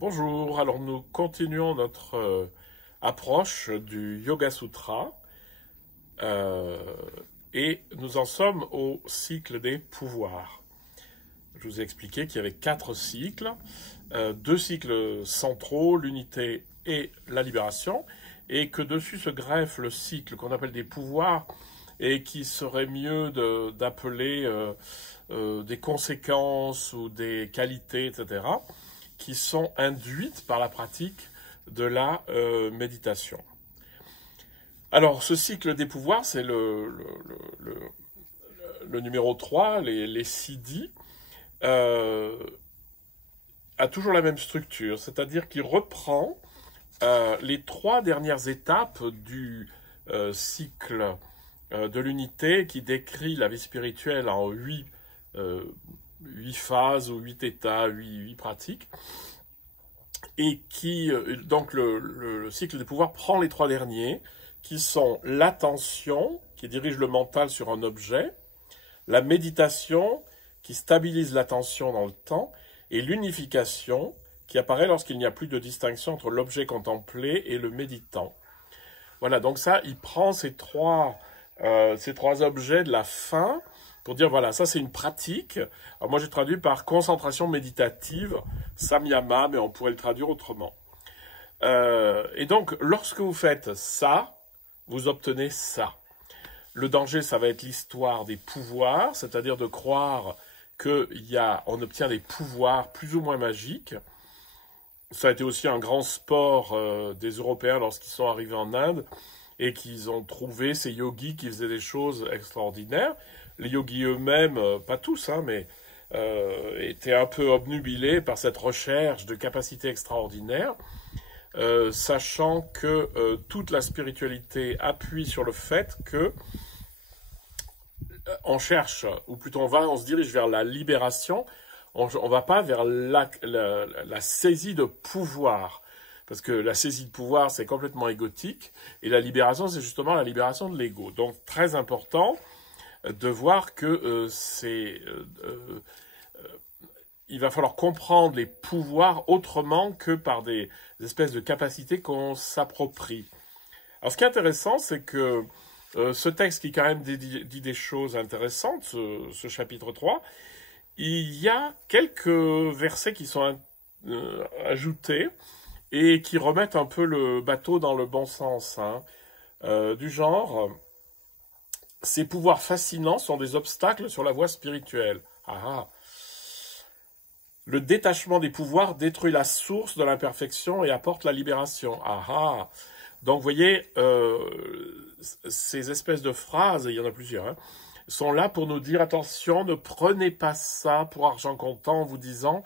Bonjour, alors nous continuons notre approche du Yoga Sutra euh, et nous en sommes au cycle des pouvoirs. Je vous ai expliqué qu'il y avait 4 cycles, 2 cycles centraux, l'unité et la libération, et que dessus se greffe le cycle qu'on appelle des pouvoirs et qui serait mieux d'appeler des conséquences ou des qualités, etc., qui sont induites par la pratique de la méditation. Alors, ce cycle des pouvoirs, c'est le numéro 3, les siddhis, a toujours la même structure, c'est-à-dire qu'il reprend les 3 dernières étapes du cycle de l'unité qui décrit la vie spirituelle en 8 phases ou 8 états, 8 pratiques, et qui, donc le cycle des pouvoirs prend les 3 derniers, qui sont l'attention, qui dirige le mental sur un objet, la méditation, qui stabilise l'attention dans le temps, et l'unification, qui apparaît lorsqu'il n'y a plus de distinction entre l'objet contemplé et le méditant. Voilà, donc ça, il prend ces trois objets de la fin pour dire, voilà, ça c'est une pratique. Alors moi j'ai traduit par concentration méditative, samyama, mais on pourrait le traduire autrement. Et donc, lorsque vous faites ça, vous obtenez ça. Le danger, ça va être l'histoire des pouvoirs, c'est-à-dire de croire qu'on obtient des pouvoirs plus ou moins magiques. Ça a été aussi un grand sport des Européens lorsqu'ils sont arrivés en Inde et qu'ils ont trouvé ces yogis qui faisaient des choses extraordinaires. Les yogis eux-mêmes, pas tous, hein, mais étaient un peu obnubilés par cette recherche de capacités extraordinaires, sachant que toute la spiritualité appuie sur le fait que on cherche, ou plutôt on se dirige vers la libération, on ne va pas vers la saisie de pouvoir. Parce que la saisie de pouvoir, c'est complètement égotique, et la libération, c'est justement la libération de l'ego. Donc, très important de voir que il va falloir comprendre les pouvoirs autrement que par des espèces de capacités qu'on s'approprie. Alors, ce qui est intéressant, c'est que ce texte qui quand même dit des choses intéressantes, ce chapitre 3, il y a quelques versets qui sont ajoutés et qui remettent un peu le bateau dans le bon sens, hein. Du genre, ces pouvoirs fascinants sont des obstacles sur la voie spirituelle. Le détachement des pouvoirs détruit la source de l'imperfection et apporte la libération. Donc, vous voyez, ces espèces de phrases, il y en a plusieurs, hein, sont là pour nous dire, attention, ne prenez pas ça pour argent comptant en vous disant,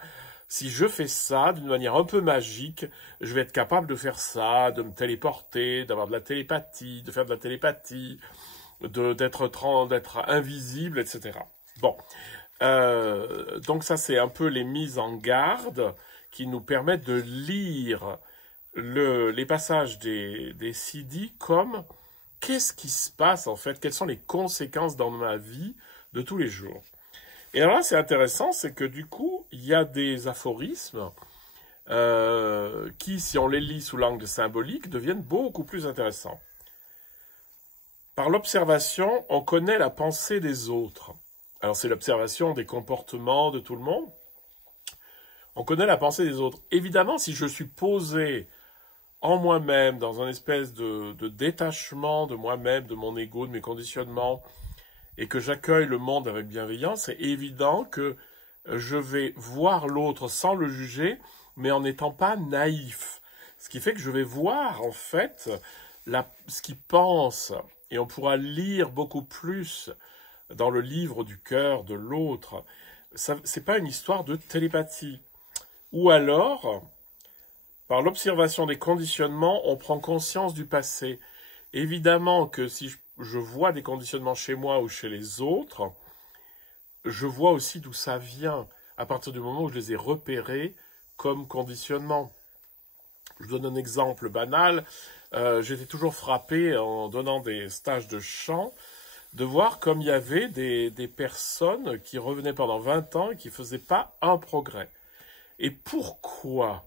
si je fais ça d'une manière un peu magique, je vais être capable de faire ça, de me téléporter, d'avoir de la télépathie, de faire de la télépathie, d'être invisible, etc. Bon, donc ça c'est un peu les mises en garde qui nous permettent de lire les passages des siddhis comme qu'est-ce qui se passe en fait, quelles sont les conséquences dans ma vie de tous les jours. Et alors là, c'est intéressant, c'est que du coup, il y a des aphorismes qui, si on les lit sous l'angle symbolique, deviennent beaucoup plus intéressants. Par l'observation, on connaît la pensée des autres. Alors c'est l'observation des comportements de tout le monde. On connaît la pensée des autres. Évidemment, si je suis posé en moi-même, dans un espèce de détachement de moi-même, de mon ego, de mes conditionnements, et que j'accueille le monde avec bienveillance, c'est évident que je vais voir l'autre sans le juger, mais en n'étant pas naïf. Ce qui fait que je vais voir, en fait, ce qu'il pense, et on pourra lire beaucoup plus dans le livre du cœur de l'autre. C'est pas une histoire de télépathie. Ou alors, par l'observation des conditionnements, on prend conscience du passé. Évidemment que si je vois des conditionnements chez moi ou chez les autres, je vois aussi d'où ça vient, à partir du moment où je les ai repérés comme conditionnement. Je vous donne un exemple banal. J'étais toujours frappé en donnant des stages de chant de voir comme il y avait des personnes qui revenaient pendant 20 ans et qui ne faisaient pas un progrès. Et pourquoi ?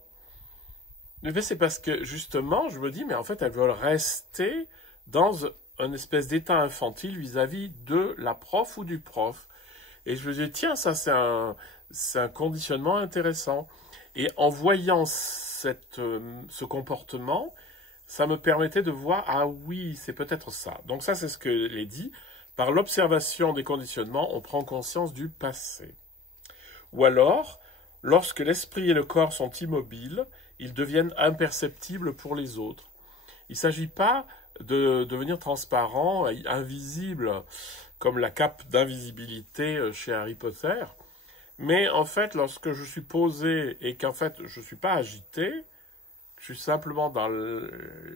Mais c'est parce que justement, je me dis, mais en fait, elles veulent rester dans un espèce d'état infantile vis-à-vis de la prof ou du prof. Et je me dis, tiens, ça c'est un conditionnement intéressant. Et en voyant ce comportement, ça me permettait de voir, ah oui, c'est peut-être ça. Donc ça, c'est ce que l'est dit. Par l'observation des conditionnements, on prend conscience du passé. Ou alors, lorsque l'esprit et le corps sont immobiles, ils deviennent imperceptibles pour les autres. Il ne s'agit pas de devenir transparent, invisible, comme la cape d'invisibilité chez Harry Potter, mais en fait, lorsque je suis posé et qu'en fait je ne suis pas agité, je suis simplement dans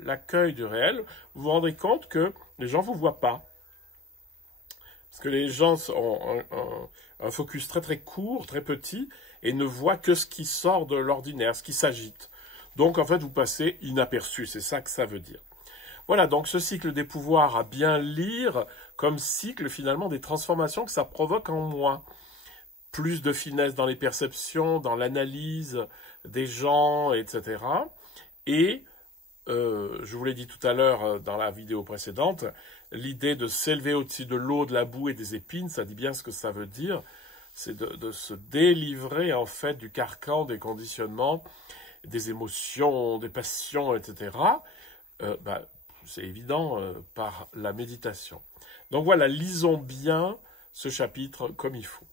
l'accueil du réel, vous vous rendrez compte que les gens ne vous voient pas. Parce que les gens ont un focus très très court, très petit, et ne voient que ce qui sort de l'ordinaire, ce qui s'agite. Donc en fait, vous passez inaperçu, c'est ça que ça veut dire. Voilà, donc ce cycle des pouvoirs à bien lire comme cycle finalement des transformations que ça provoque en moi. Plus de finesse dans les perceptions, dans l'analyse des gens, etc. Et, je vous l'ai dit tout à l'heure dans la vidéo précédente, l'idée de s'élever au-dessus de l'eau, de la boue et des épines, ça dit bien ce que ça veut dire, c'est de se délivrer en fait du carcan des conditionnements, des émotions, des passions, etc. C'est évident par la méditation. Donc voilà, lisons bien ce chapitre comme il faut.